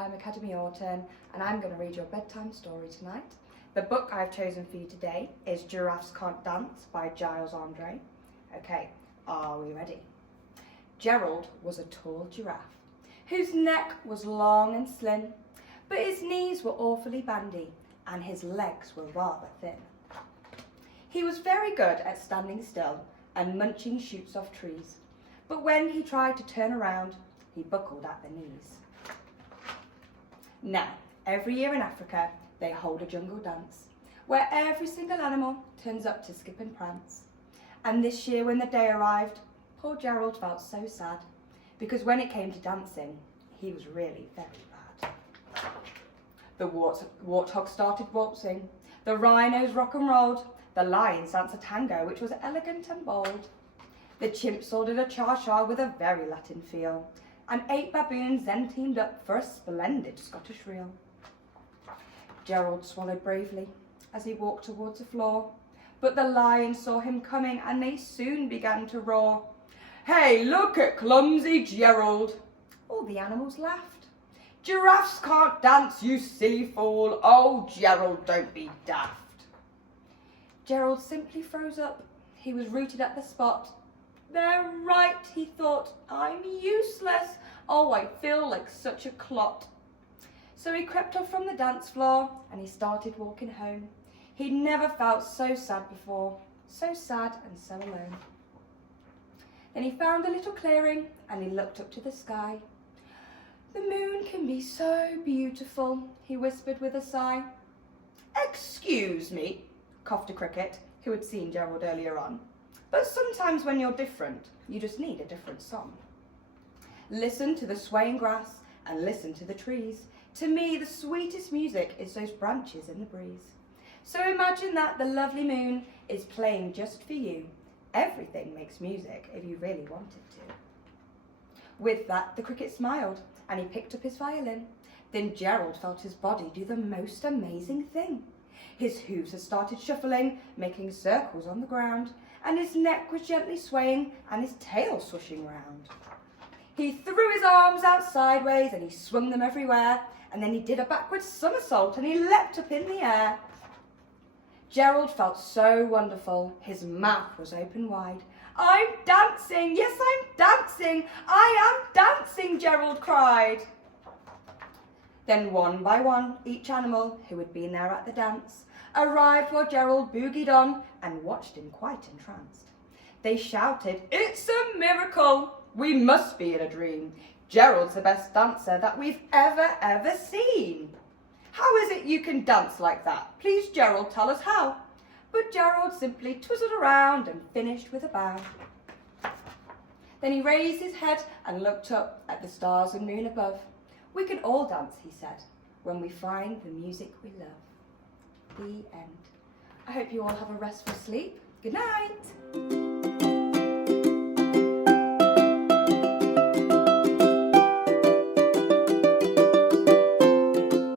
I'm Academy Orton, and I'm going to read your bedtime story tonight. The book I've chosen for you today is Giraffes Can't Dance by Giles Andre. Okay, are we ready? Gerald was a tall giraffe, whose neck was long and slim, but his knees were awfully bandy, and his legs were rather thin. He was very good at standing still and munching shoots off trees, but when he tried to turn around, he buckled at the knees. Now, every year in Africa, they hold a jungle dance, where every single animal turns up to skip and prance. And this year when the day arrived, poor Gerald felt so sad, because when it came to dancing, he was really very bad. The warthog started waltzing, the rhinos rock and rolled, the lions danced a tango which was elegant and bold. The chimps all did a cha-cha with a very Latin feel, and 8 baboons then teamed up for a splendid Scottish reel. Gerald swallowed bravely as he walked towards the floor, but the lions saw him coming and they soon began to roar. "Hey, look at clumsy Gerald!" All the animals laughed. "Giraffes can't dance, you silly fool! Oh, Gerald, don't be daft!" Gerald simply froze up. He was rooted at the spot. "They're right," he thought. "I'm useless. Oh, I feel like such a clot." So he crept off from the dance floor and he started walking home. He'd never felt so sad before, so sad and so alone. Then he found a little clearing and he looked up to the sky. "The moon can be so beautiful," he whispered with a sigh. "Excuse me," coughed a cricket who had seen Gerald earlier on, "but sometimes when you're different, you just need a different song. Listen to the swaying grass and listen to the trees. To me, the sweetest music is those branches in the breeze. So imagine that the lovely moon is playing just for you. Everything makes music if you really want it to." With that, the cricket smiled and he picked up his violin. Then Gerald felt his body do the most amazing thing. His hooves had started shuffling, making circles on the ground, and his neck was gently swaying and his tail swooshing round. He threw his arms out sideways and he swung them everywhere, and then he did a backward somersault and he leapt up in the air. Gerald felt so wonderful, his mouth was open wide. "I'm dancing, yes I'm dancing, I am dancing," Gerald cried. Then one by one, each animal who had been there at the dance arrived while Gerald boogied on and watched him quite entranced. They shouted, "It's a miracle! We must be in a dream. Gerald's the best dancer that we've ever seen. How is it you can dance like that? Please, Gerald, tell us how." But Gerald simply twizzled around and finished with a bow. Then he raised his head and looked up at the stars and moon above. "We can all dance," he said, "when we find the music we love." The end. I hope you all have a restful sleep. Good night.